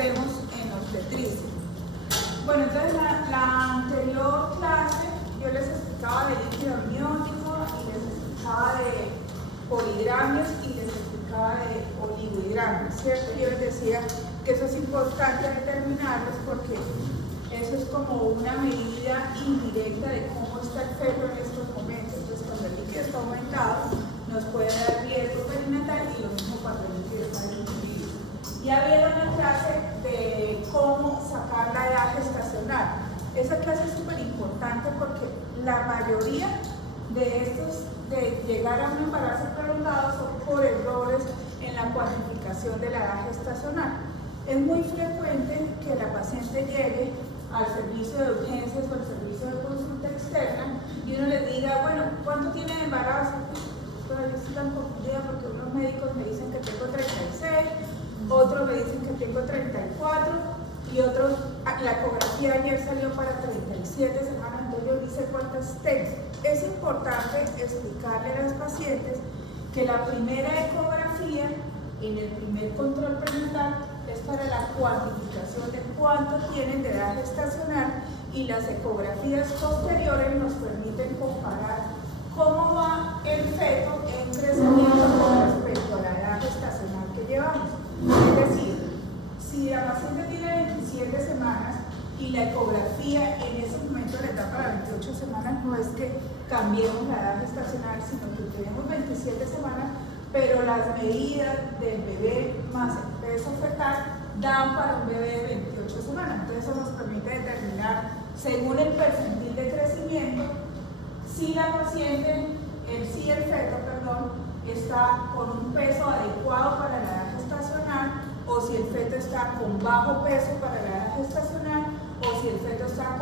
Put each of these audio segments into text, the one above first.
vemos en obstetricia. Bueno, entonces la anterior clase yo les explicaba de líquido amniótico y les explicaba de polihidramios y les explicaba de oligohidramios, ¿cierto? Yo les decía que eso es importante determinarlos porque eso es como una medida indirecta de cómo está el feto en estos momentos. Entonces, cuando el líquido está aumentado, nos puede dar riesgo perinatal y lo mismo cuando el líquido está disminuido. Ya vieron la clase de cómo sacar la edad gestacional. Esa clase es súper importante porque la mayoría de estos de llegar a un embarazo prolongado son por errores en la cuantificación de la edad gestacional. Es muy frecuente que la paciente llegue al servicio de urgencias o al servicio de consulta externa y uno les diga, bueno, ¿cuánto tiene de embarazo? Todavía estoy tan confundida porque unos médicos me dicen que tengo 36, otros me dicen que tengo 34 y otros, la ecografía ayer salió para 37 semanas, entonces yo dice cuántas tengo. Es importante explicarle a las pacientes que la primera ecografía en el primer control prenatal es para la cuantificación de cuánto tienen de edad gestacional y las ecografías posteriores nos permiten comparar cómo va el feto en crecimiento con respecto a la edad gestacional que llevamos. Es decir, si la paciente tiene 27 semanas y la ecografía en ese momento le da para 28 semanas, no es que cambiemos la edad gestacional, sino que tenemos 27 semanas, pero las medidas del bebé más el peso fetal dan para un bebé de 28 semanas. Entonces eso nos permite determinar, según el percentil de crecimiento, si la paciente, el feto, está con un peso adecuado para la edad gestacional, o si el feto está con bajo peso para la edad gestacional, o si el feto está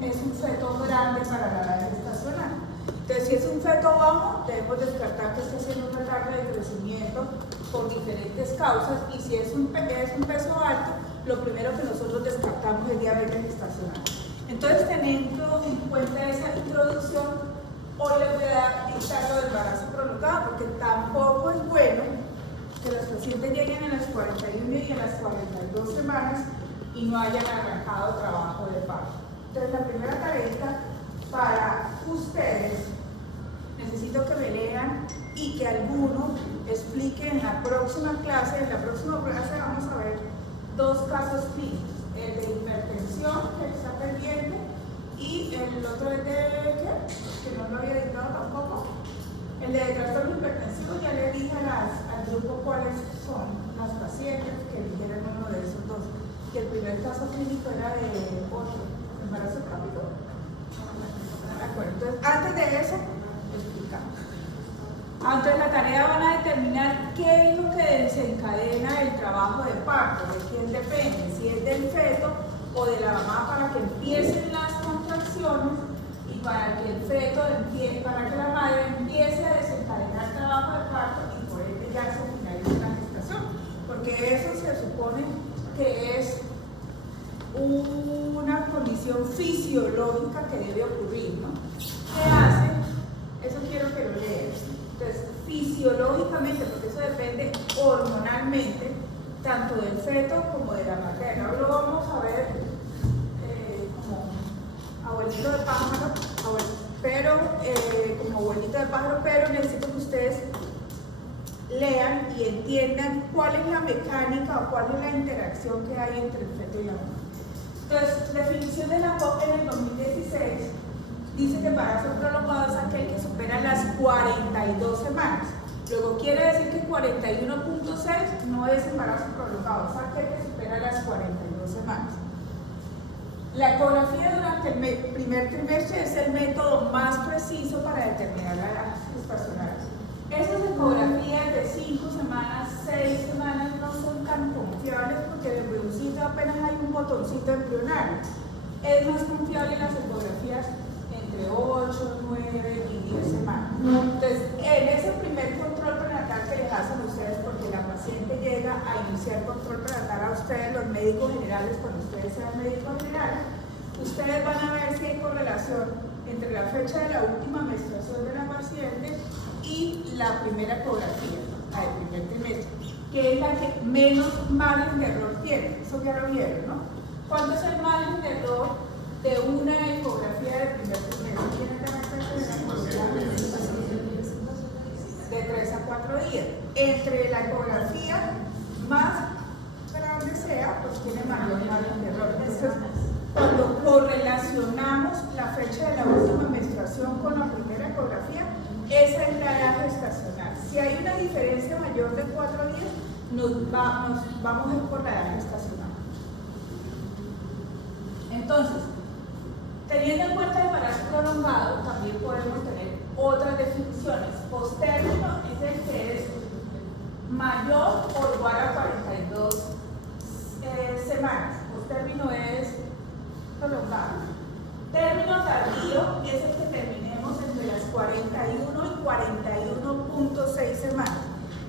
es un feto grande para la edad gestacional. Entonces, si es un feto bajo, debemos descartar que esté haciendo un retardo de crecimiento por diferentes causas, y si es un peso alto, lo primero que nosotros descartamos es diabetes gestacional. Entonces, teniendo en cuenta esa introducción, hoy les voy a dictar lo del embarazo prolongado, porque tampoco es bueno que los pacientes lleguen a las 41 y a las 42 semanas y no hayan arrancado trabajo de parto. Entonces, la primera tarea para ustedes, necesito que me lean y que alguno explique en la próxima clase. En la próxima clase vamos a ver dos casos clínicos, el de hipertensión, que está pendiente, y el otro es de, ¿qué? Que no lo había dictado tampoco. El de trastorno hipertensivo, ya le dije al grupo cuáles son las pacientes que eligieron uno de esos dos. Y el primer caso clínico era de otro, embarazo rápido. De acuerdo, entonces antes de eso, explicamos. Entonces la tarea van a determinar qué es lo que desencadena el trabajo de parto, de quién depende, si es del feto o de la mamá para que empiecen las contracciones y para que el feto para que la madre empiece a desencadenar el trabajo de parto y por ende ya se finalice la gestación, porque eso se supone que es una condición fisiológica que debe ocurrir, ¿no? ¿Qué hace? Eso quiero que lo leas. Entonces, fisiológicamente, porque eso depende hormonalmente, tanto del feto como de la materna. Ahora lo vamos a ver como abuelito de pájaro, como abuelito de pájaro, pero necesito que ustedes lean y entiendan cuál es la mecánica o cuál es la interacción que hay entre el feto y la mamá. Entonces, definición de la POC en el 2016 dice que embarazo prolongado es aquel que supera las 42 semanas. Luego quiere decir que 41.6 no es embarazo prolongado, es aquel que supera las 42 semanas. La ecografía durante el primer trimestre es el método más preciso para determinar la edad gestacional. Esas ecografías de 5 semanas, 6 semanas no son tan confiables porque en el embrioncito apenas hay un botoncito embrionario. Es más confiable las ecografías entre 8, 9 y 10 semanas. Entonces, en ese primer control prenatal que les hacen ustedes, porque la paciente llega a iniciar control prenatal a ustedes, los médicos generales, cuando ustedes sean médicos generales, ustedes van a ver si hay correlación entre la fecha de la última menstruación de la paciente y la primera ecografía, la del primer trimestre, que es la que menos margen de error tiene. Eso ya lo vieron, ¿no? ¿Cuánto es el margen de error de una ecografía de primer trimestre? ¿Tienen que de 3 a 4 días? Entre la ecografía más grande sea, pues tiene mayor margen de error. Entonces, cuando correlacionamos la fecha de la última menstruación con la primera ecografía, esa es la edad gestacional. Si hay una diferencia mayor de 4 días, nos vamos a ir por la edad gestacional. Entonces, teniendo en cuenta el embarazo prolongado, también podemos tener otras definiciones. Postérmino es el que es mayor o igual a 42 semanas. Postérmino es prolongado. Término tardío es el que terminemos entre las 41 y 41.6 semanas.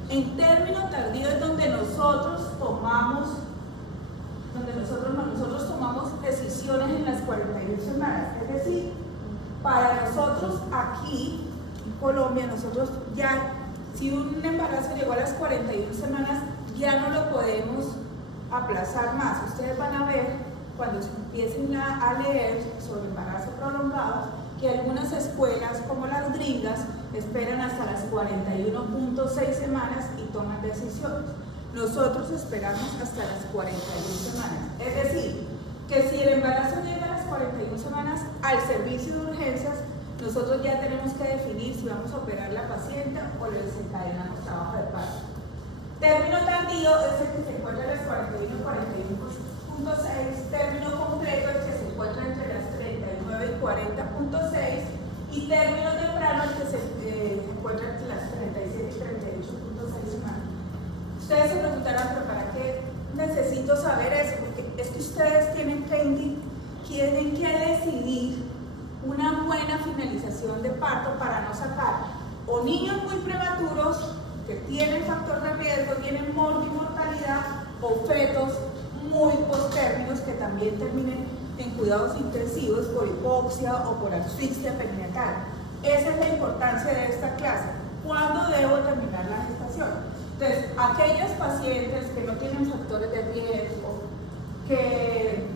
En término tardío es donde nosotros tomamos decisiones en las 41 semanas. Es decir, para nosotros aquí en Colombia, nosotros ya, si un embarazo llegó a las 41 semanas, ya no lo podemos aplazar más. Ustedes van a ver cuando empiecen a leer sobre embarazo prolongado que algunas escuelas como las gringas esperan hasta las 41.6 semanas y toman decisiones. Nosotros esperamos hasta las 41 semanas. Es decir, que si el embarazo llega a las 41 semanas al servicio de urgencias, nosotros ya tenemos que definir si vamos a operar la paciente o le desencadenamos trabajo de parto. Término tardío es el que se encuentra en las 41 y 41.6, término completo el que se encuentra entre las 39 y 40.6 y término temprano el que se encuentra entre las 37 y 38.6 semanas. Ustedes se preguntarán, pero ¿para qué necesito saber eso? Porque es que ustedes tienen que decidir una buena finalización de parto para no sacar o niños muy prematuros que tienen factor de riesgo, tienen mortalidad, o fetos muy postérminos que también terminen en cuidados intensivos por hipoxia o por asfixia perinatal. Esa es la importancia de esta clase. ¿Cuándo debo terminar la gestación? Entonces, aquellas pacientes que no tienen factores de riesgo, que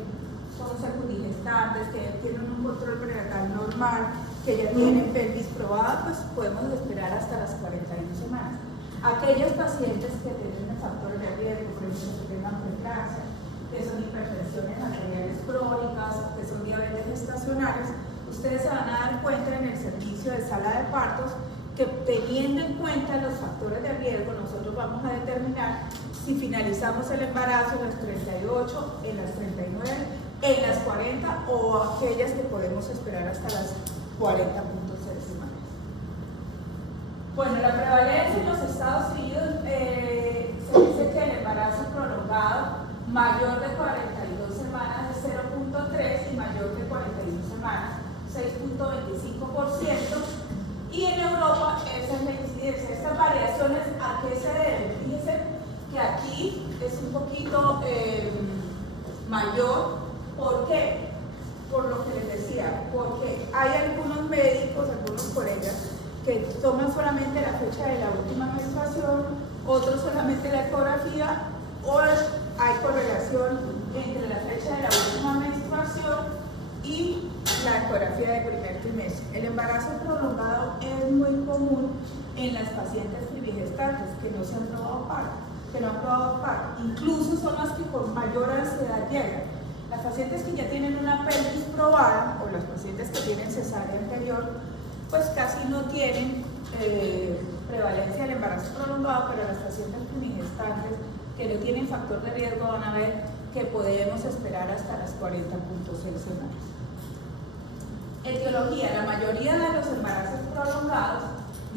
son secundigestantes, que tienen un control prenatal normal, que ya tienen pelvis probada, pues podemos esperar hasta las 41 semanas. Aquellas pacientes que tienen factores de riesgo, por ejemplo, que tengan preeclampsia, que son hipertensiones arteriales crónicas, que son diabetes gestacionales, ustedes se van a dar cuenta en el servicio de sala de partos que teniendo en cuenta los factores de riesgo, nosotros vamos a determinar si finalizamos el embarazo en las 38, en las 39, en las 40 o aquellas que podemos esperar hasta las 40.6 semanas. Bueno, la prevalencia en los Estados Unidos se dice que el embarazo prolongado mayor de 42 semanas es 0.3 y mayor de 41 semanas 6.25%. Y en Europa esa es la incidencia. Estas variaciones, ¿a qué se deben? Fíjense que aquí es un poquito mayor. ¿Por qué? Por lo que les decía, porque hay algunos médicos, algunos colegas, que toman solamente la fecha de la última menstruación, otros solamente la ecografía, o hay correlación entre la fecha de la última menstruación y la ecografía del primer trimestre. El embarazo prolongado es muy común en las pacientes plurigestantes que no se han probado parto, incluso son las que con mayor ansiedad llegan. Las pacientes que ya tienen una pelvis probada o las pacientes que tienen cesárea anterior, pues casi no tienen prevalencia del embarazo prolongado, pero las pacientes plurigestantes que no tienen factor de riesgo van a ver que podemos esperar hasta las 40.6 semanas. Etiología: la mayoría de los embarazos prolongados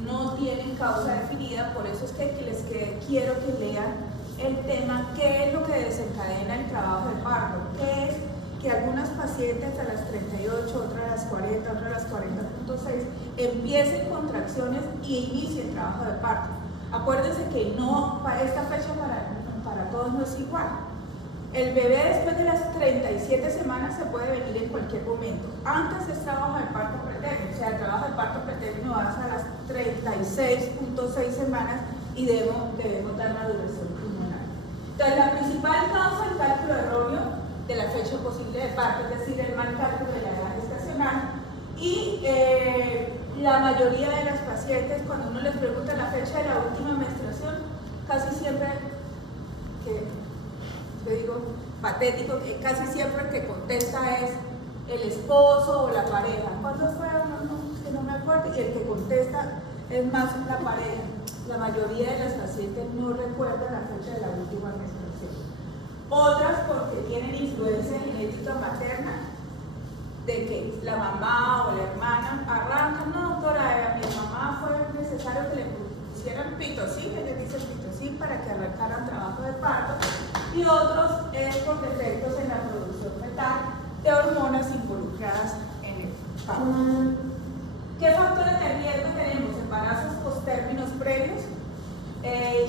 no tienen causa definida, por eso es que quiero que lean el tema, qué es lo que desencadena el trabajo de parto, qué es que algunas pacientes a las 38, otras a las 40, otras a las 40.6 empiecen contracciones y inicien trabajo de parto. Acuérdense que esta fecha para todos no es igual. El bebé después de las 37 semanas se puede venir en cualquier momento. Antes es trabajo de parto pretérmino, o sea, el trabajo de parto pretérmino va hasta las 36.6 semanas y debemos dar maduración pulmonar. Entonces, la principal causa del cálculo de error posible de parto, es decir, el mal cálculo de la edad gestacional. Y la mayoría de las pacientes, cuando uno les pregunta la fecha de la última menstruación, casi siempre, que yo digo patético, que casi siempre el que contesta es el esposo o la pareja. ¿Cuándo fue? Que no me acuerdo. Y el que contesta es más la pareja. La mayoría de las pacientes no recuerdan la fecha de la última menstruación. Otras porque tienen influencia genética materna, de que la mamá o la hermana arrancan, no doctora, a mi mamá fue necesario que le pusieran pitocin, ellos dicen pitocin para que arrancaran trabajo de parto, y otros es por defectos en la producción fetal de hormonas involucradas en el parto. ¿Qué factores de riesgo tenemos? Embarazos postérminos previos,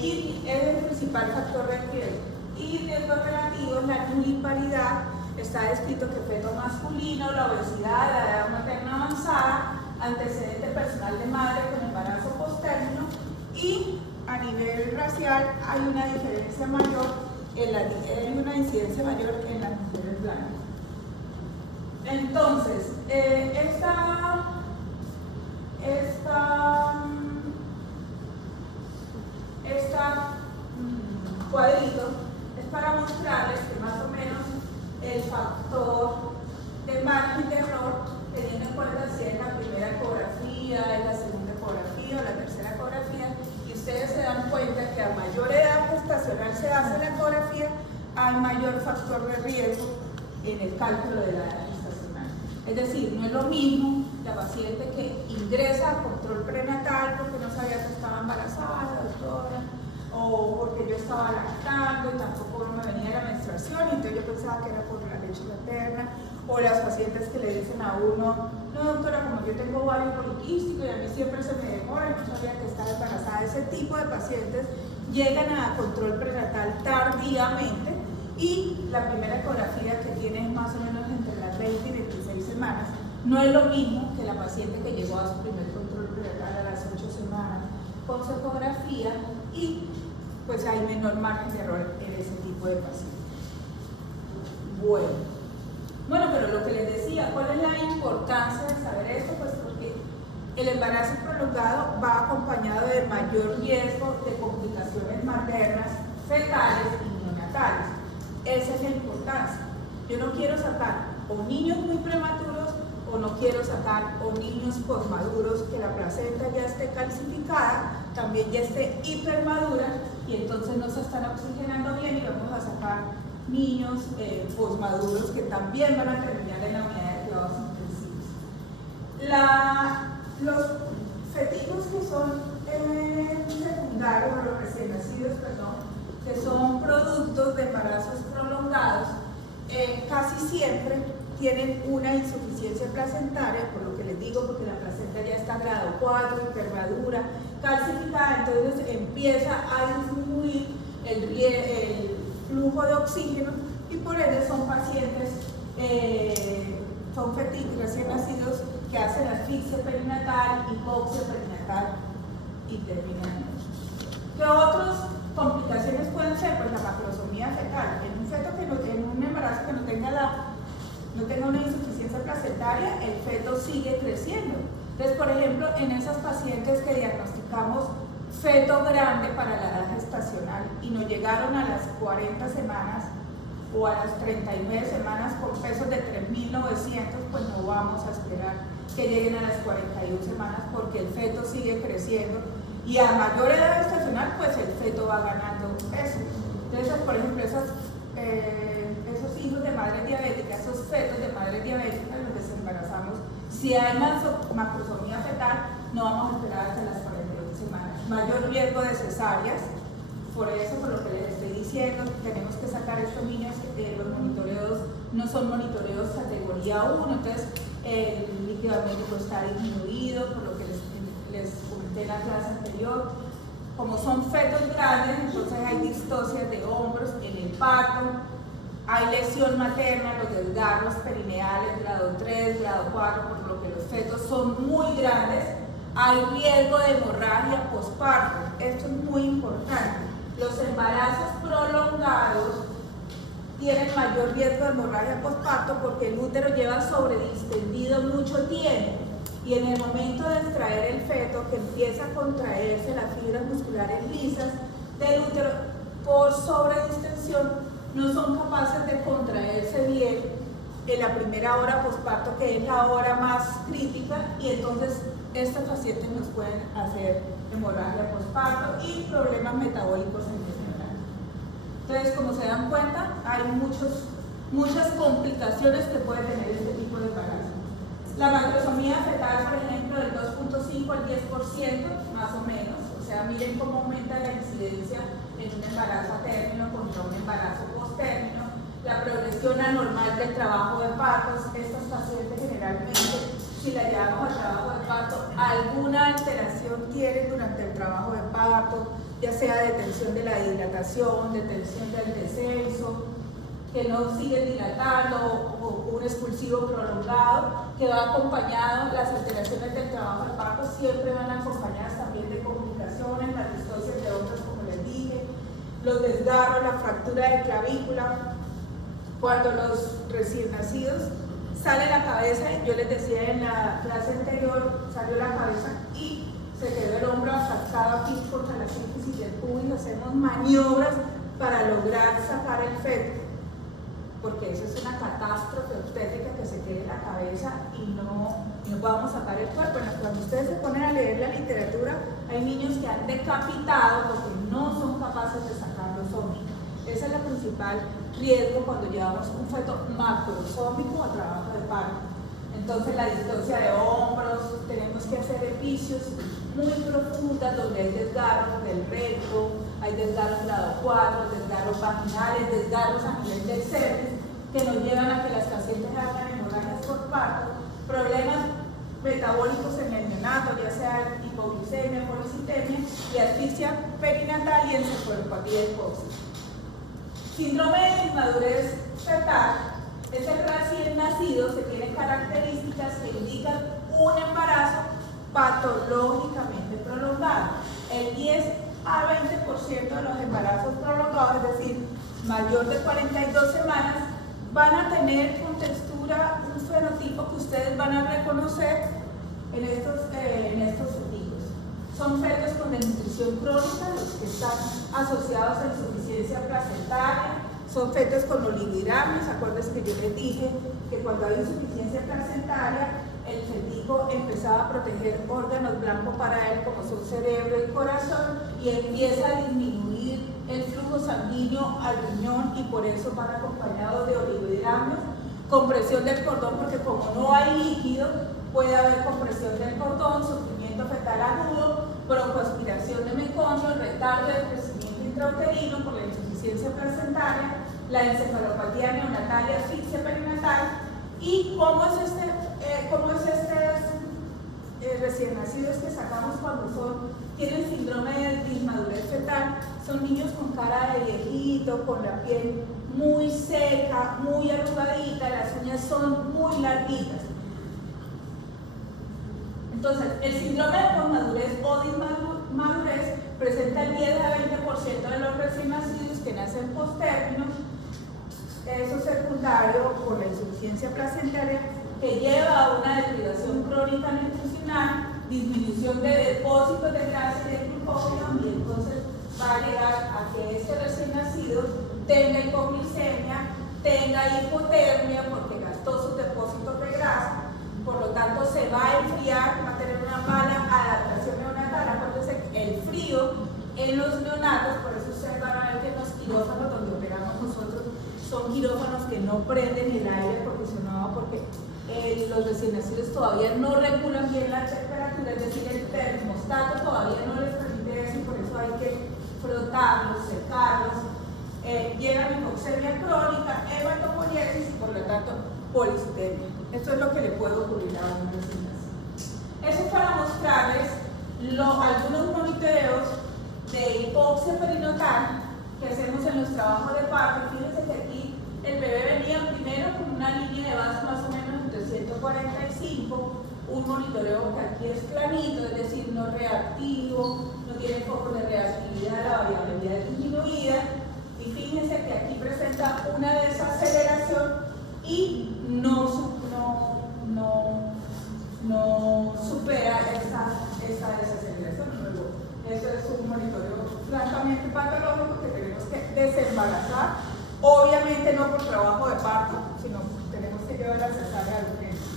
y es el principal factor de riesgo. Y riesgos relativos, la nuliparidad. Está descrito que feto masculino, la obesidad, la edad materna avanzada, antecedente personal de madre con embarazo postérmino, y a nivel racial hay una diferencia mayor, hay una incidencia mayor en las mujeres blancas. Entonces, cuadrito es para mostrarles que más o menos el factor de margen de error, teniendo en cuenta si es la primera ecografía, es la segunda ecografía o la tercera ecografía, y ustedes se dan cuenta que a mayor edad gestacional se hace la ecografía, hay mayor factor de riesgo en el cálculo de la edad gestacional. Es decir, no es lo mismo la paciente que ingresa a control prenatal porque no sabía que estaba embarazada, doctora, o porque yo estaba lactando y tampoco me venía la menstruación y entonces yo pensaba que era por la leche materna, o las pacientes que le dicen a uno, no doctora, como yo tengo ovario poliquístico y a mí siempre se me demora y no sabía que estaba embarazada. Ese tipo de pacientes llegan a control prenatal tardíamente, y la primera ecografía que tiene más o menos entre las 20 y 26 semanas no es lo mismo que la paciente que llegó a su primer control prenatal a las 8 semanas con su ecografía, y pues hay menor margen de error en ese tipo de pacientes. Bueno, pero lo que les decía, ¿cuál es la importancia de saber esto? Pues porque el embarazo prolongado va acompañado de mayor riesgo de complicaciones maternas, fetales y neonatales. Esa es la importancia. Yo no quiero sacar o niños muy prematuros, o no quiero sacar o niños posmaduros que la placenta ya esté calcificada, también ya esté hipermadura, y entonces no se están oxigenando bien, y vamos a sacar niños posmaduros que también van a terminar en la unidad de cuidados intensivos. Los feticos que son secundarios, o los recién nacidos, perdón, que son productos de embarazos prolongados, casi siempre tienen una insuficiencia placentaria, por lo que les digo, porque la placenta ya está grado 4, hipermadura, calcificada, entonces empieza a disminuir el flujo de oxígeno, y por ende son pacientes, son feticos recién nacidos que hacen asfixia perinatal, hipoxia perinatal y terminan. ¿Qué otras complicaciones pueden ser? Pues la macrosomía fetal. En un feto en un embarazo que no tenga una insuficiencia placentaria, el feto sigue creciendo. Entonces, por ejemplo, en esas pacientes que diagnosticamos feto grande para la edad gestacional y nos llegaron a las 40 semanas o a las 39 semanas con pesos de 3.900, pues no vamos a esperar que lleguen a las 41 semanas, porque el feto sigue creciendo, y a mayor edad gestacional pues el feto va ganando peso. Entonces, por ejemplo, esos hijos de madres diabéticas, esos fetos de madres diabéticas, los desembarazamos, si hay macrosomía fetal, no vamos a esperar hasta las 41 semanas. Mayor riesgo de cesáreas. Por eso, por lo que les estoy diciendo, tenemos que sacar a estos niños, los monitoreos no son monitoreos categoría 1, entonces el líquido amniótico está disminuido, por lo que les comenté en la clase anterior. Como son fetos grandes, entonces hay distocias de hombros en el parto, hay lesión materna, los desgarros perineales, grado 3, grado 4, por lo que los fetos son muy grandes, hay riesgo de hemorragia posparto. Esto es muy importante. Los embarazos prolongados tienen mayor riesgo de hemorragia postparto porque el útero lleva sobredistendido mucho tiempo y en el momento de extraer el feto, que empieza a contraerse las fibras musculares lisas del útero por sobredistensión, no son capaces de contraerse bien en la primera hora postparto, que es la hora más crítica, y entonces estos pacientes nos pueden hacer hemorragia postparto y problemas metabólicos en general. Entonces, como se dan cuenta, hay muchas complicaciones que puede tener este tipo de embarazo. La macrosomía fetal, por ejemplo, del 2.5 al 10%, más o menos. O sea, miren cómo aumenta la incidencia en un embarazo a término contra un embarazo post-término. La progresión anormal del trabajo de partos. Estos pacientes generalmente, si la llevamos al trabajo de parto, alguna alteración tienen durante el trabajo de parto, ya sea detención de la dilatación, detención del descenso, que no siguen dilatando, o un expulsivo prolongado, que va acompañado, las alteraciones del trabajo de parto siempre van acompañadas también de complicaciones, las distocias de hombros, como les dije, los desgarros, la fractura de clavícula. Cuando los recién nacidos sale la cabeza, yo les decía en la clase anterior, salió la cabeza y se quedó el hombro atascado aquí contra la síntesis del pubis, hacemos maniobras para lograr sacar el feto, porque eso es una catástrofe obstétrica, que se quede la cabeza y no podamos sacar el cuerpo. Cuando ustedes se ponen a leer la literatura, hay niños que han decapitado porque no son capaces de sacar los hombros. Ese es el principal riesgo cuando llevamos un feto macrosómico a trabajo de parto. Entonces, la distocia de hombros, tenemos que hacer epicios muy profundas donde hay desgarros del recto, hay desgarros grado 4, desgarros vaginales, desgarros a nivel del cervix, que nos llevan a que las pacientes hagan hemorragias por parto, problemas metabólicos en el neonato, ya sea hipoglucemia, policitemia y asfixia perinatal y encefalopatía hipóxica. Síndrome de inmadurez fetal es el recién nacido que tiene características que indican un embarazo patológicamente prolongado. El 10 a 20% de los embarazos prolongados, es decir, mayor de 42 semanas, van a tener con textura un fenotipo que ustedes van a reconocer en estos feticos. Son fetos con desnutrición crónica, los que están asociados a insuficiencia placentaria, son fetos con oligohidramias. Acuérdense que yo les dije que cuando hay insuficiencia placentaria, el fetico empezaba a proteger órganos blancos para él, como son cerebro y corazón, y empieza a disminuir el flujo sanguíneo al riñón, y por eso van acompañados de oligohidramias, compresión del cordón, porque como no hay líquido, puede haber compresión del cordón, sufrimiento fetal agudo, broncoaspiración de meconio, retardo del crecimiento intrauterino por la insuficiencia placentaria, la encefalopatía neonatal y asfixia perinatal. ¿Y cómo es recién nacidos que sacamos cuando tienen síndrome de inmadurez fetal? Son niños con cara de viejito, con la piel muy seca, muy arrugadita, las uñas son muy larguitas. Entonces, el síndrome de posmadurez o de inmadurez presenta el 10 a 20% de los recién nacidos que nacen post-término. Eso es secundario por la insuficiencia placentaria, que lleva a una deshidratación crónica nutricional, disminución de depósitos de grasa y de glucógeno, y entonces va a llegar a que este recién nacido tenga hipoglicemia, tenga hipotermia porque gastó sus depósitos de grasa, por lo tanto se va a enfriar, va a tener una mala adaptación neonatal. Acuérdense que el frío en los neonatos, por eso ustedes van a ver que en los quirófanos donde operamos nosotros son quirófanos que no prenden el aire acondicionado porque los recién nacidos todavía no regulan bien la temperatura, es decir, el termostato todavía no les permite eso, y por eso hay que frotarlos, secarlos. Llegan hipoxemia crónica, hematopoiesis y por lo tanto policitemia. Esto es lo que le puede ocurrir a un recién nacido. Eso es para mostrarles algunos monitoreos de hipoxia perinatal que hacemos en los trabajos de parto. Fíjense que aquí el bebé venía primero con una línea de base más o menos entre 145, un monitoreo que aquí es planito, es decir, no reactivo, no tiene foco de reactividad, la variabilidad disminuida, Y fíjense que aquí presenta una desaceleración y no supera esa desaceleración. Luego, eso es un monitoreo francamente patológico que tenemos que desembarazar, obviamente no por trabajo de parto, sino tenemos que llevar a cesárea de urgencia.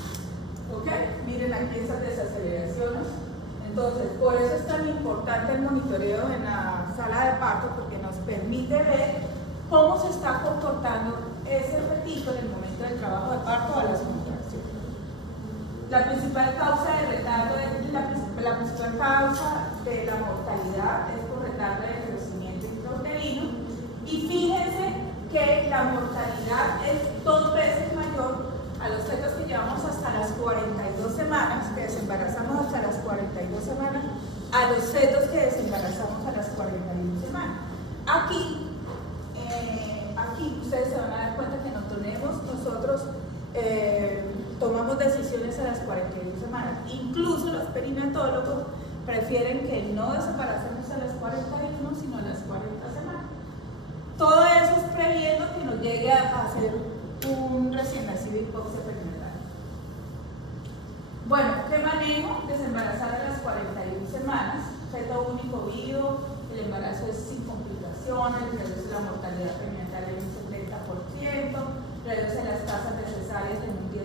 ¿Ok? Miren aquí esas desaceleraciones. Entonces, por eso es tan importante el monitoreo en la sala de parto, porque nos permite ver cómo se está comportando ese fetito en el momento del trabajo de parto a las contracciones. La principal causa de retardo, la principal causa de la mortalidad es por retardo de crecimiento intrauterino, y fíjense que la mortalidad es 2 veces mayor a los fetos que llevamos hasta las 42 semanas, que desembarazamos hasta las 42 semanas, a los fetos que desembarazamos a las 41 semanas. Aquí ustedes se van a dar cuenta que nosotros tomamos decisiones a las 42 semanas. Incluso los perinatólogos prefieren que no desembaracemos a las 41, sino a las 40 semanas. Todo eso es previendo que nos llegue a ser un recién nacido hipoxia perinatal. Bueno, ¿qué manejo? Desembarazar a las 41 semanas, feto único vivo, el embarazo es sin complicaciones, reduce la mortalidad perinatal en un 70%, reduce las tasas de cesáreas en un 10%,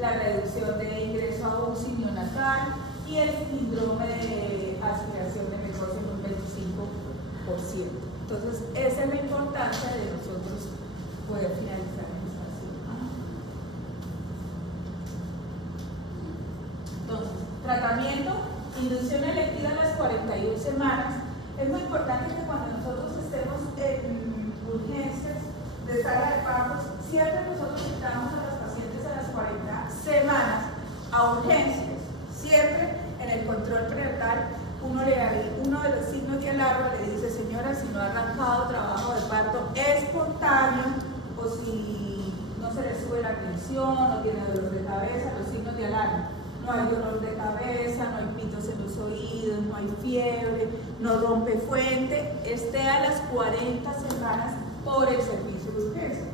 la reducción de ingreso a UCI neonatal y el síndrome de aspiración de negocio en un 25%. Entonces, esa es la importancia de nosotros poder finalizar el espacio. Entonces, tratamiento, inducción electiva a las 41 semanas. Es muy importante que cuando nosotros estemos en urgencias de sala de partos, siempre nosotros citamos a las pacientes a las 40 semanas a urgencias. Siempre en el control prenatal uno de los signos de alarma le dice: señora, si no ha arrancado trabajo de parto espontáneo, o si no se le sube la tensión, no tiene dolor de cabeza, los signos de alarma. No hay dolor de cabeza, no hay pitos en los oídos, no hay fiebre, no rompe fuente, esté a las 40 semanas por el servicio de urgencia.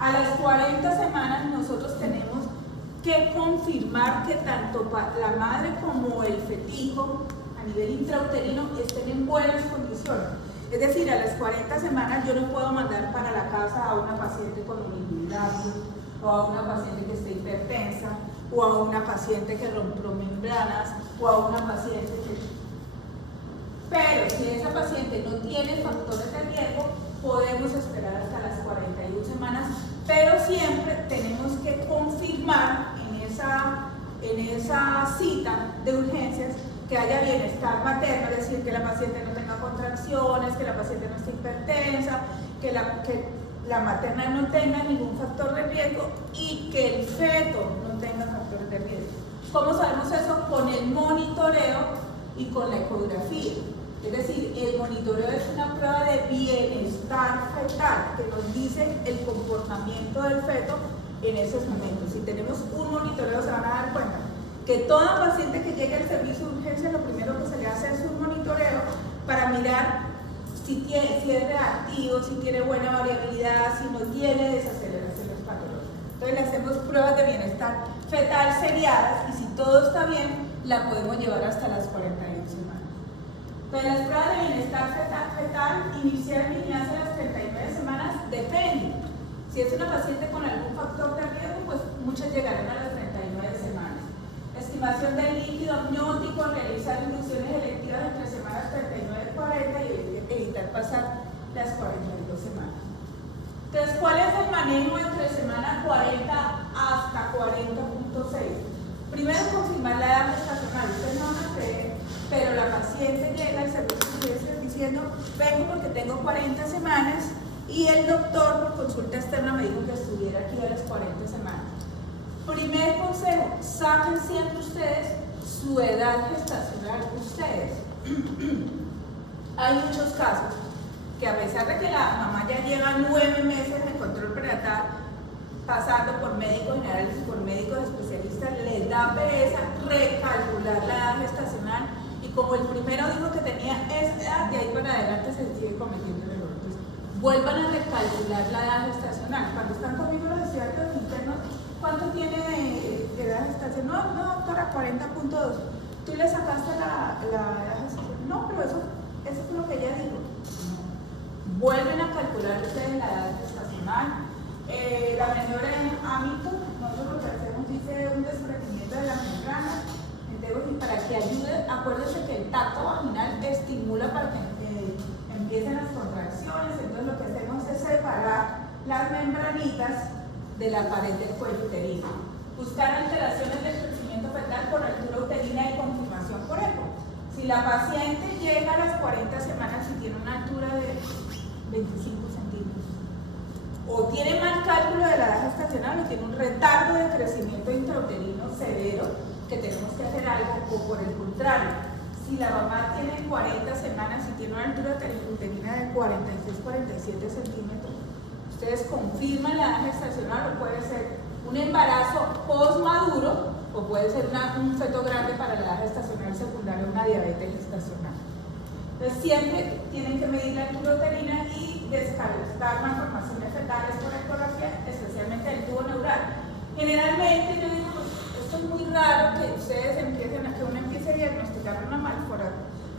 A las 40 semanas nosotros tenemos que confirmar que tanto la madre como el fetico a nivel intrauterino estén en buenas condiciones. Es decir, a las 40 semanas yo no puedo mandar para la casa a una paciente con oligohidrato, o a una paciente que esté hipertensa, o a una paciente que rompió membranas, o a una paciente que... Pero si esa paciente no tiene factores de riesgo, podemos esperar hasta las 41 semanas, pero siempre tenemos que confirmar en esa cita de urgencias que haya bienestar materno, es decir, que la paciente no tenga contracciones, que la paciente no esté hipertensa, que la materna no tenga ningún factor de riesgo y que el feto no tenga factores de riesgo. ¿Cómo sabemos eso? Con el monitoreo y con la ecografía. Es decir, el monitoreo es una prueba de bienestar fetal que nos dice el comportamiento del feto en esos momentos. Si tenemos un monitoreo, se van a dar cuenta que toda paciente que llegue al servicio de urgencia, lo primero que se le hace es un monitoreo para mirar si es reactivo, si tiene buena variabilidad, si no tiene desaceleraciones patológicas. Entonces le hacemos pruebas de bienestar fetal seriadas y si todo está bien, la podemos llevar hasta las 41 semanas. Entonces las pruebas de bienestar fetal iniciar en niñez a las 39 semanas depende. Si es una paciente con algún factor de riesgo, pues muchas llegarán a las 39 semanas. Estimación del líquido amniótico, realizar inducciones electivas entre semanas 39 y 40 y evitar pasar las 42 semanas. Entonces, ¿cuál es el manejo entre semana 40 hasta 40.6? Primero, confirmar la edad gestacional. Ustedes no van a creer, pero la paciente llega al servicio de urgencias diciendo: vengo porque tengo 40 semanas y el doctor por consulta externa me dijo que estuviera aquí a las 40 semanas. Primer consejo, saquen siempre ustedes su edad gestacional, ustedes. Hay muchos casos que a pesar de que la mamá ya lleva 9 meses de control prenatal, pasando por médicos generales y por médicos especialistas, les da pereza recalcular la edad gestacional y como el primero dijo que tenía esa edad, de ahí para adelante se sigue cometiendo el error. Entonces, vuelvan a recalcular la edad gestacional. Cuando están conmigo los estudiantes internos, ¿cuánto tiene de edad gestacional? No, doctora, 40.2. ¿Tú le sacaste la edad gestacional? No, pero eso es lo que ella dijo. Vuelven a calcular ustedes la edad gestacional. La maniobra en ámbito, nosotros lo que hacemos dice un desprendimiento de la membrana, entonces, para que ayude, acuérdense que el tacto vaginal estimula para que empiecen las contracciones, entonces lo que hacemos es separar las membranitas de la pared del cuello uterino. Buscar alteraciones del crecimiento fetal por altura uterina y confirmación por eco. Si la paciente llega a las 40 semanas y tiene una altura de 25 centímetros, o tiene mal cálculo de la edad gestacional, o tiene un retardo de crecimiento intrauterino severo, que tenemos que hacer algo, o por el contrario, si la mamá tiene 40 semanas y tiene una altura uterina de 46-47 centímetros, ustedes confirman la edad gestacional, o puede ser un embarazo postmaduro, o puede ser un feto grande para la edad gestacional secundaria, una diabetes gestacional. Entonces siempre tienen que medir la altura uterina y descartar malformaciones fetales por ecografía, especialmente el tubo neural. Generalmente yo digo, esto es muy raro que ustedes uno empiece a diagnosticar una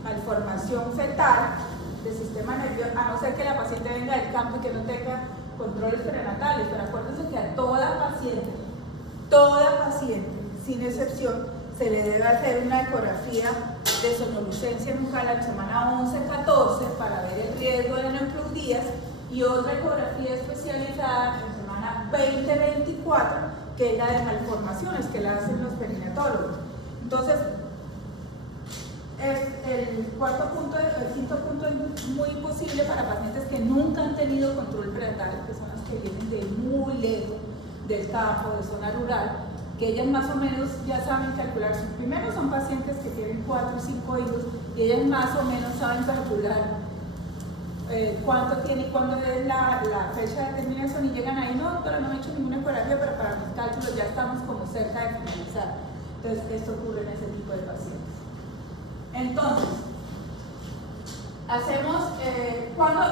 malformación fetal del sistema nervioso, a no ser que la paciente venga del campo y que no tenga controles prenatales, pero acuérdense que a toda paciente, sin excepción, se le debe hacer una ecografía de sonolucencia nucal a la semana 11-14 para ver el riesgo de neumocludías, y otra ecografía especializada en semana 20-24, que es la de malformaciones, que la hacen los perinatólogos. Entonces, el quinto punto es muy posible para pacientes que nunca han tenido control prenatal, que son las que vienen de muy lejos del campo, de zona rural, que ellas más o menos ya saben calcular. Primero son pacientes que tienen 4 o 5 hijos y ellas más o menos saben calcular cuánto tiene y cuándo es la fecha de terminación, y llegan ahí, no, doctora, no he hecho ninguna ecografía, pero para mis cálculos ya estamos como cerca de finalizar. Entonces, esto ocurre en ese tipo de pacientes. Entonces, hacemos, cuando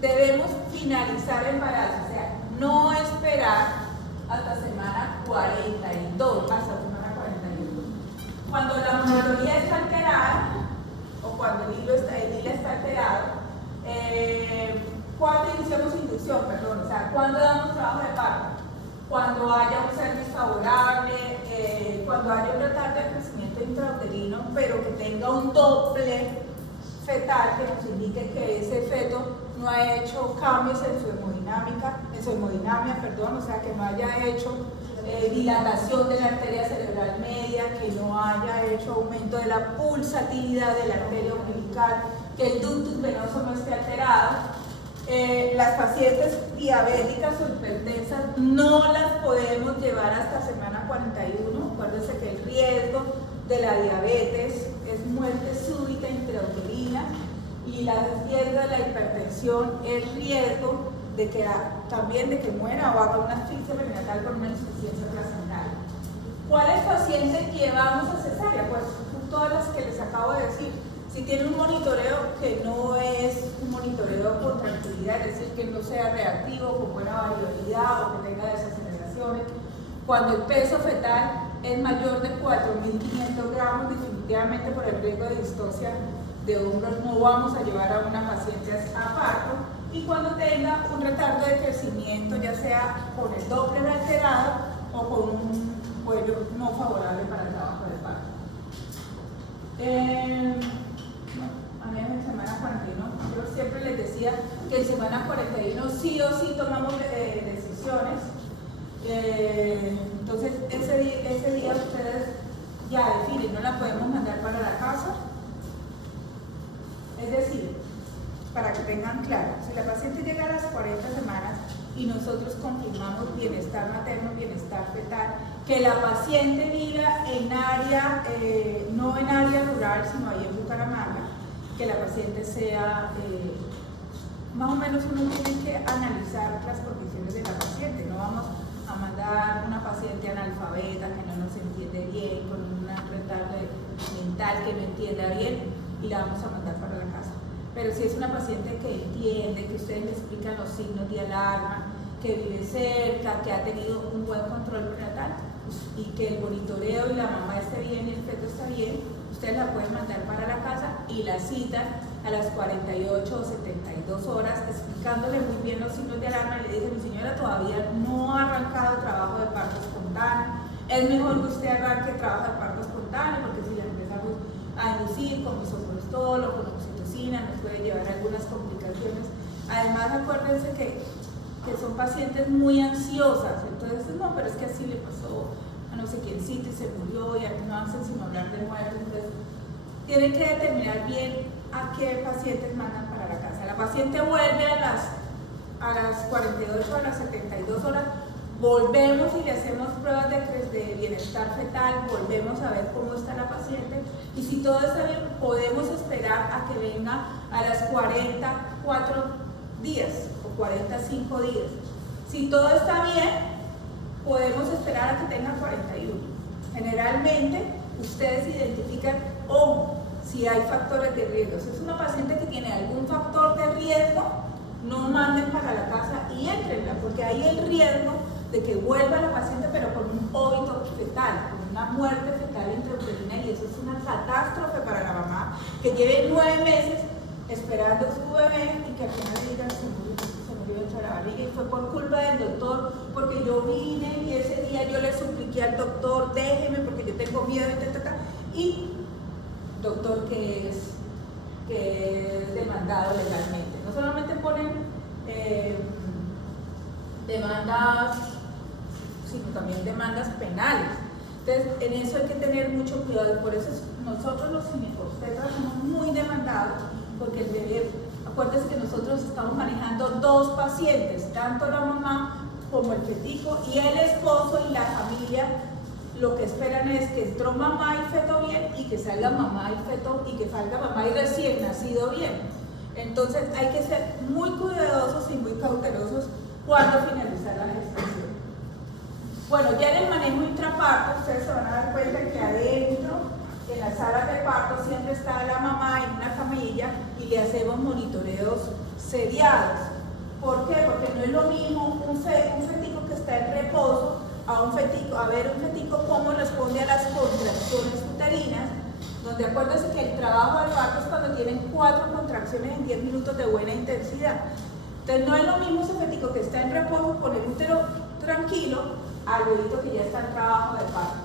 debemos finalizar el embarazo, o sea, no esperar hasta semana 42, hasta semana 41. Cuando la monotonía está alterada, o cuando el hilo está alterado, cuando iniciamos inducción, perdón, o sea, cuando damos trabajo de parto, cuando haya un cervix favorable, cuando haya un retardo de crecimiento intrauterino, pero que tenga un doble fetal que nos indique que ese feto no ha hecho cambios en su hemodinamia, o sea, que no haya hecho dilatación de la arteria cerebral media, que no haya hecho aumento de la pulsatividad de la arteria umbilical, que el ductus venoso no esté alterado. Las pacientes diabéticas o hipertensas no las podemos llevar hasta semana 41. Acuérdense que el riesgo de la diabetes es muerte súbita intrauterina, y el riesgo de la hipertensión es riesgo de que también de que muera o haga una asfixia perinatal por una insuficiencia placental. ¿Cuáles pacientes llevamos a cesárea? Pues todas las que les acabo de decir. Si tiene un monitoreo que no es un monitoreo con tranquilidad, es decir, que no sea reactivo, con buena variabilidad o que tenga desaceleraciones. Cuando el peso fetal es mayor de 4.500 gramos, definitivamente por el riesgo de distocia de hombros no vamos a llevar a una paciente a parto. Y cuando tenga un retardo de crecimiento, ya sea con el Doppler alterado o con un cuello no favorable para el trabajo de parto. A mí en semana 41, yo siempre les decía que en semana 41 sí o sí tomamos decisiones. Entonces ese día ustedes ya definen, no la podemos mandar para la casa. Es decir, para que tengan claro, si la paciente llega a las 40 semanas y nosotros confirmamos bienestar materno, bienestar fetal, que la paciente viva en área, no en área rural, sino ahí en Bucaramanga, que la paciente sea, más o menos uno tiene que analizar las condiciones de la paciente. No vamos a mandar una paciente analfabeta que no nos entiende bien, con un retardo mental que no entienda bien, y la vamos a mandar para la casa. pero si es una paciente que entiende, que ustedes le explican los signos de alarma, que vive cerca, que ha tenido un buen control prenatal y que el monitoreo y la mamá esté bien y el feto está bien, ustedes la pueden mandar para la casa y la citan a las 48 o 72 horas explicándole muy bien los signos de alarma. Le dije, mi señora todavía no ha arrancado trabajo de parto espontáneo, es mejor que usted arranque trabajo de parto espontáneo porque si la empezamos a inducir con misoprostol o con oxitocina nos puede llevar a algunas complicaciones. Además acuérdense que son pacientes muy ansiosas, entonces no, pero es que así le pasó a no sé quiéncito y se murió y a mí no hacen sino hablar de muerte. Entonces tienen que determinar bien a qué pacientes mandan para la casa. La paciente vuelve a las 48 o a las 72 horas, volvemos y le hacemos pruebas de bienestar fetal, volvemos a ver cómo está la paciente y si todo está bien podemos esperar a que venga a las 44 días o 45 días. Si todo está bien, podemos esperar a que tenga 41. Generalmente ustedes identifican si hay factores de riesgo. Si es una paciente que tiene algún factor de riesgo, no manden para la casa y entrenla, porque hay el riesgo de que vuelva la paciente pero con un óbito fetal, con una muerte fetal intrauterina, y eso es una catástrofe para la mamá que lleve 9 meses esperando a su bebé y que al final le digan se murió dentro de la barriga y fue por culpa del doctor, porque yo vine y ese día yo le supliqué al doctor, déjeme porque yo tengo miedo y doctor que es demandado legalmente. No solamente ponen demandas, sino también demandas penales. Entonces, en eso hay que tener mucho cuidado. Por eso nosotros los ginecobstetras somos muy demandados, porque el bebé, acuérdense que nosotros estamos manejando 2 pacientes, tanto la mamá como el fetico, y el esposo y la familia lo que esperan es que entró mamá y feto bien y que salga mamá y feto y que salga mamá y recién nacido bien. Entonces hay que ser muy cuidadosos y muy cautelosos cuando finalizar la gestación. Bueno, ya en el manejo intraparto ustedes se van a dar cuenta que adentro, en las salas de parto, siempre está la mamá en una camilla y le hacemos monitoreos seriados. ¿Por qué? Porque no es lo mismo un fetico que está en reposo a ver un fetico cómo responde a las contracciones uterinas, donde acuérdense que el trabajo del parto es cuando tienen 4 contracciones en 10 minutos de buena intensidad. Entonces no es lo mismo ese fetico que está en reposo con el útero tranquilo al bebito que ya está en trabajo de parto.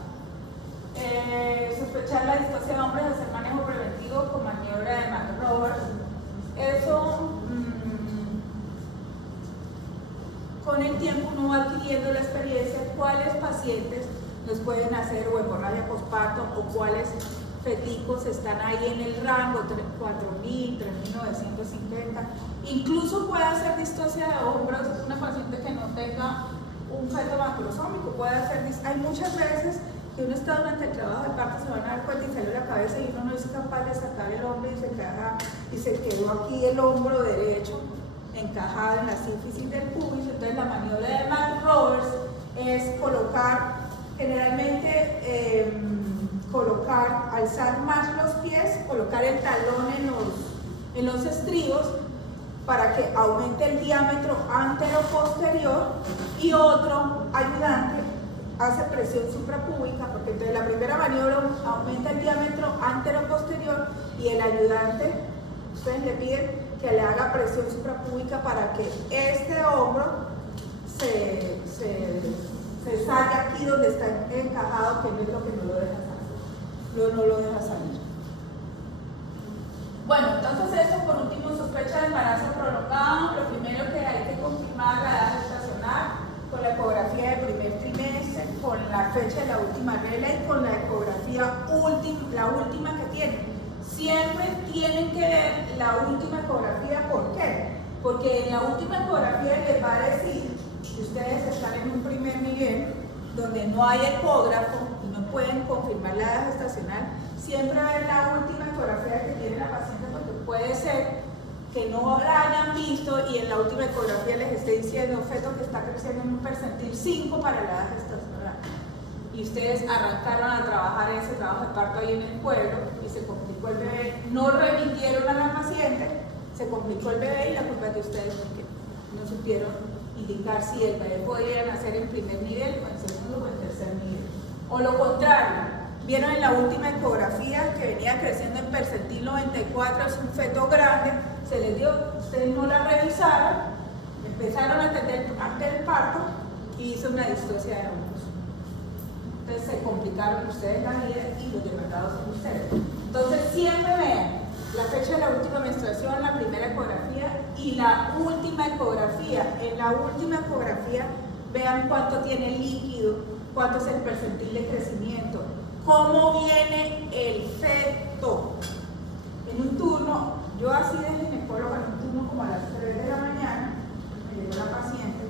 Sospechar la distosia de hombres, hacer manejo preventivo con maniobra de McRoberts. Eso con el tiempo uno va adquiriendo la experiencia cuáles pacientes nos pueden hacer o hemorragia postparto o cuáles feticos están ahí en el rango 4.000, 3.950. Incluso puede hacer distosia de hombros, es una paciente que no tenga un feto macrosómico, puede hacer hay muchas veces que uno está durante el trabajo de parto, se van a dar cuenta y sale la cabeza y uno no es capaz de sacar el hombro y se quedó aquí el hombro derecho encajado en la sínfisis del pubis. Entonces la maniobra de McRoberts es colocar, generalmente alzar más los pies, colocar el talón en los estribos para que aumente el diámetro antero-posterior, y otro ayudante hace presión suprapúbica, porque entonces la primera maniobra aumenta el diámetro antero-posterior y el ayudante, ustedes le piden que le haga presión suprapúbica para que este hombro se salga aquí donde está encajado, que no es lo que no lo deja salir. No lo deja salir. Bueno, entonces eso por último, sospecha de embarazo prolongado. Lo primero que hay que confirmar la edad gestacional con la ecografía del primer trimestre, con la fecha de la última regla y con la ecografía la última que tienen. Siempre tienen que ver la última ecografía. ¿Por qué? Porque en la última ecografía les va a decir, si ustedes están en un primer nivel donde no hay ecógrafo y no pueden confirmar la edad gestacional, siempre ver la última ecografía que tiene la paciente, porque puede ser que no la hayan visto y en la última ecografía les esté diciendo un feto que está creciendo en un percentil 5 para la edad gestacional. Y ustedes arrancaron a trabajar ese trabajo de parto ahí en el pueblo y se complicó el bebé, no remitieron a la paciente Se complicó el bebé y la culpa es de ustedes porque no supieron indicar si el bebé podía nacer en primer nivel o en segundo o en tercer nivel. O lo contrario, vieron en la última ecografía que venía creciendo en percentil 94, es un feto grande, se les dio, ustedes no la revisaron, empezaron a atender antes del parto y hizo una distocia de hombros. Entonces se complicaron ustedes la vida y los demandados son ustedes. Entonces siempre vean la fecha de la última menstruación, la primera ecografía y la última ecografía. En la última ecografía vean cuánto tiene líquido, cuánto es el percentil de crecimiento, cómo viene el feto. En un turno, yo así de ginecóloga, en un turno como a las 3 de la mañana, me llegó la paciente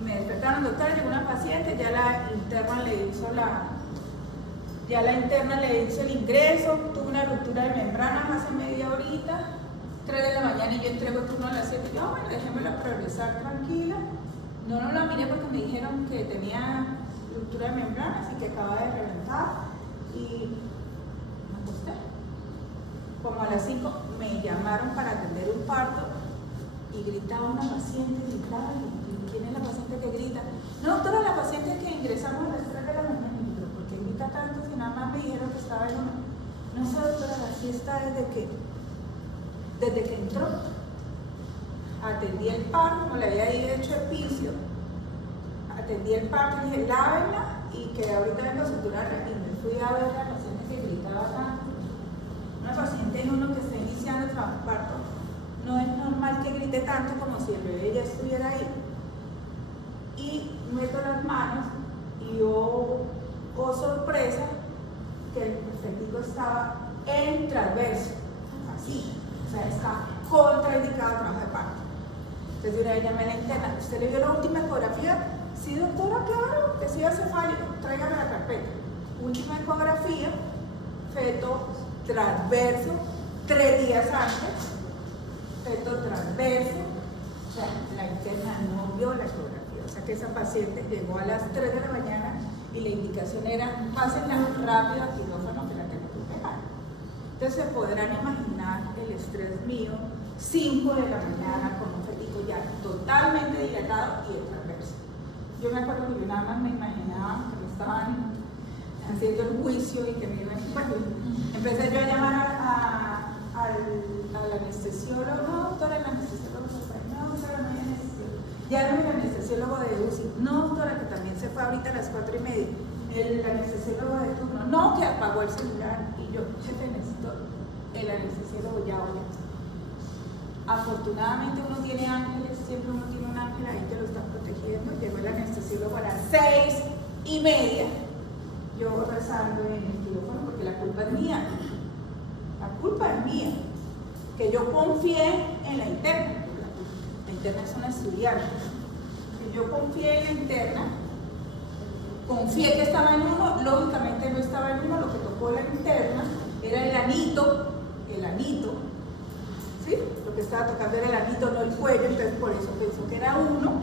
y me despertaron, doctora, llegó una paciente, ya la interna le hizo el ingreso, tuvo una ruptura de membrana hace media horita, 3 de la mañana y yo entrego turno a las 7, yo, bueno, dejémosla progresar tranquila, no la miré porque me dijeron que tenía ruptura de membrana, así que acaba de reventar y me acosté. Como a las 5 me llamaron para atender un parto y gritaba una paciente, gritaba, y ¿quién es la paciente que grita? No, doctora, la paciente que ingresamos a las 3 de la mañana. ¿Por qué grita tanto si nada más me dijeron que estaba en una? No sé, doctora, la fiesta desde que entró. Atendí el parto, como le había hecho epicio, atendí el parto y dije, lávenla y que ahorita vengo a suturarla y me fui a ver a la paciente que gritaba tanto. Una paciente en uno que está iniciando el trabajo parto, no es normal que grite tanto como si el bebé ya estuviera ahí. Y meto las manos y oh sorpresa, que el fetico estaba en transverso, así, o sea, está contraindicado el trabajo de parto. Entonces yo le llamé a la interna, ¿usted le vio la última ecografía? Sí, doctora, claro, que sí hace cefálico, tráigame la carpeta. Última ecografía, feto transverso, 3 días antes, feto transverso, o sea, la interna no vio la ecografía, o sea que esa paciente llegó a las 3 de la mañana y la indicación era, pásenla rápido al quirófano que la tengo que pegar. Entonces se podrán imaginar el estrés mío, 5 de la mañana con un fetico ya totalmente dilatado y de transverso. Yo me acuerdo que yo nada más me imaginaba que me estaban haciendo el juicio y que me iban a... Bueno, empecé yo a llamar al anestesiólogo, no, doctora, el anestesiólogo se fue, no, doctora, no hay anestesiólogo. Ya no el anestesiólogo de UCI, no, doctora, que también se fue ahorita a las 4:30. El anestesiólogo de turno, no, que apagó el celular. Y yo, jefe, necesito el anestesiólogo ya hoy. Afortunadamente uno tiene ángeles, siempre uno tiene un ángel ahí que lo está protegiendo. Llegó el anestesiólogo a las 6:30. Yo rezando en el quirófano porque la culpa es mía. La culpa es mía. Que yo confié en la interna. La interna es una estudiante. Que yo confié en la interna. Confié que estaba en uno, lógicamente no estaba en uno, lo que tocó la interna era el anito, ¿sí? Lo que estaba tocando era el anito, no el cuello, entonces por eso pensó que era uno.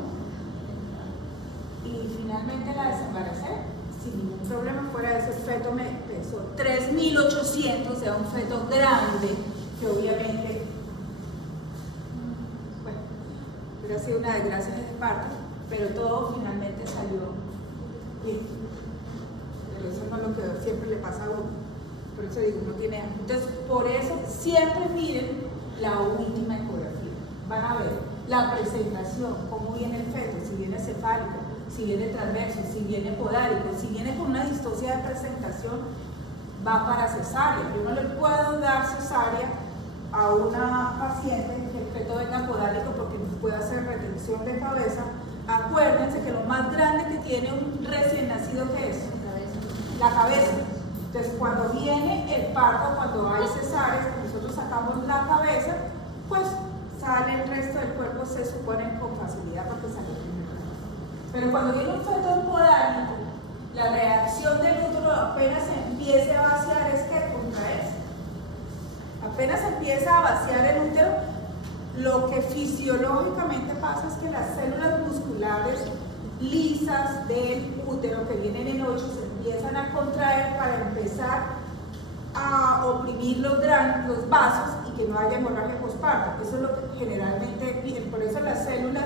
Y finalmente la desembaracé sin ningún problema. Fuera de ese feto me pesó 3.800, o sea, un feto grande, que obviamente, bueno, hubiera sido una desgracia de parto, pero todo finalmente salió bien. Pero eso no es lo que siempre le pasa a uno. Por eso digo, uno tiene... Entonces, por eso siempre miren la última ecografía. Van a ver la presentación, cómo viene el feto, si viene cefálico, si viene transverso, si viene podálico, si viene con una distosia de presentación, va para cesárea. Yo no le puedo dar cesárea a una paciente que el feto venga podálico porque no puede hacer retención de cabeza. Acuérdense que lo más grande que tiene un recién nacido, ¿qué es? La cabeza. Entonces, cuando viene el parto, cuando hay cesáreas, nosotros sacamos la cabeza, pues sale el resto del cuerpo, se supone con facilidad porque sale primero. Pero cuando viene un feto podálico, la reacción del útero apenas se empiece a vaciar es que contraerse. Apenas empieza a vaciar el útero, lo que fisiológicamente pasa es que las células musculares lisas del útero que vienen en 8 se empiezan a contraer para empezar a oprimir los vasos y que no haya hemorragia postparto. Eso es lo que generalmente piden. Por eso las células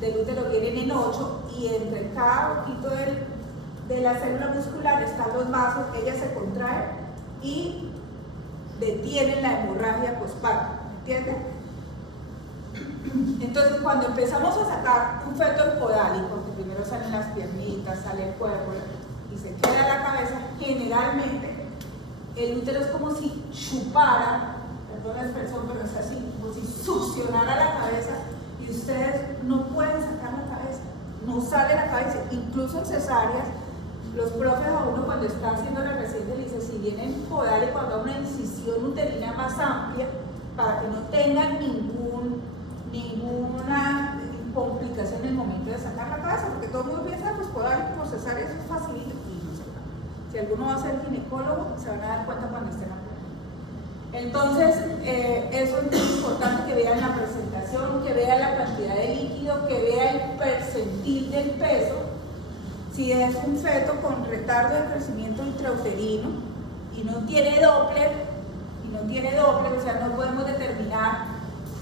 del útero vienen en 8 y entre cada poquito de la célula muscular están los vasos, ellas se contraen y detienen la hemorragia postparto, ¿entienden? Entonces cuando empezamos a sacar un feto epodálico, que primero salen las piernitas, sale el cuerpo y se queda la cabeza, generalmente el útero es como si chupara, perdón la expresión, pero es así, como si succionara la cabeza y ustedes no pueden sacar la cabeza, no sale la cabeza, incluso en cesáreas. Los profes a uno cuando está haciendo la reciente le dicen, si vienen podálico, haga una incisión uterina más amplia para que no tengan ninguna complicación en el momento de sacar la cabeza, porque todo el mundo piensa, pues podálico por cesárea eso es facilito, y no se va. Si alguno va a ser ginecólogo, se van a dar cuenta cuando estén acá. Entonces, eso es muy importante que vean la presentación, que vean la cantidad de líquido, que vean el percentil del peso. Si es un feto con retardo de crecimiento intrauterino y no tiene Doppler, o sea, no podemos determinar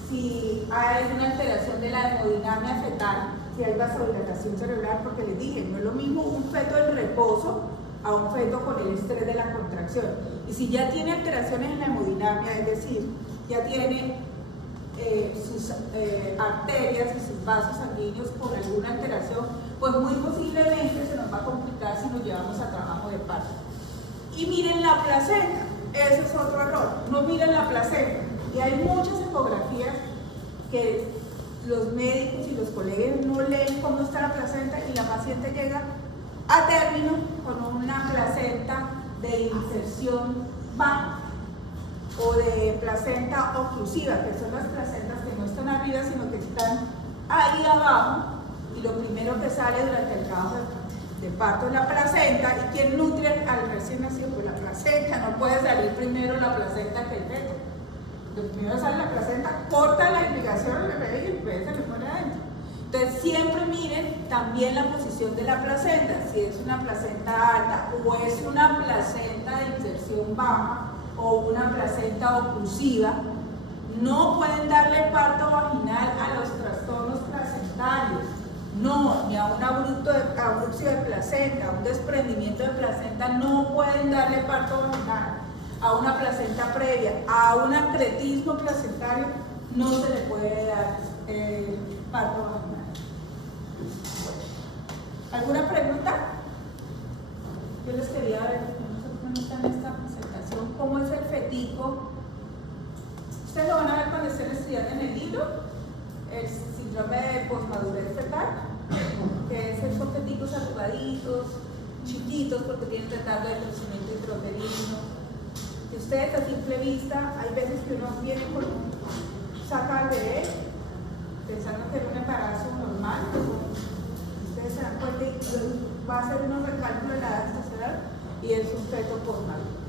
si hay una alteración de la hemodinamia fetal, si hay vasodilatación cerebral, porque les dije, no es lo mismo un feto en reposo a un feto con el estrés de la contracción. Y si ya tiene alteraciones en la hemodinamia, es decir, ya tiene sus arterias y sus vasos sanguíneos con alguna alteración, pues muy posiblemente se nos va a complicar si nos llevamos a trabajo de parto. Y miren la placenta, ese es otro error, no miren la placenta. Y hay muchas ecografías que los médicos y los colegas no leen cómo está la placenta y la paciente llega a término con una placenta de inserción baja o de placenta oclusiva, que son las placentas que no están arriba sino que están ahí abajo, y lo primero que sale durante el trabajo de parto es la placenta. ¿Y quién nutre al recién nacido? Pues la placenta. No puede salir primero la placenta que el feto. Primero sale la placenta, corta la irrigación al bebé y el bebé se le pone adentro. Entonces siempre miren también la posición de la placenta, si es una placenta alta o es una placenta de inserción baja o una placenta oclusiva. No pueden darle parto vaginal a los trastornos placentarios, no, ni a un abrupcio de placenta, a un desprendimiento de placenta, no pueden darle parto vaginal. A una placenta previa, a un acretismo placentario, no se le puede dar parto vaginal. ¿Alguna pregunta? Yo les quería ver, no está en esta presentación, cómo es el fetico. Ustedes lo van a ver cuando estén estudiando en el libro, el síndrome de posmadurez fetal, que es esos feticos arrugaditos, chiquitos, porque tienen retardo de crecimiento intrauterino. Si ustedes a simple vista, hay veces que uno viene con saca al bebé pensando que es un embarazo normal, ustedes se dan cuenta y va a hacer unos recálculos de la edad gestacional y es un feto posmaduro.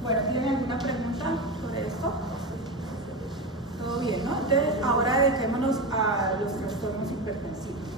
Bueno, ¿tienen alguna pregunta sobre esto? Todo bien, ¿no? Entonces, ahora dediquémonos a los trastornos hipertensivos.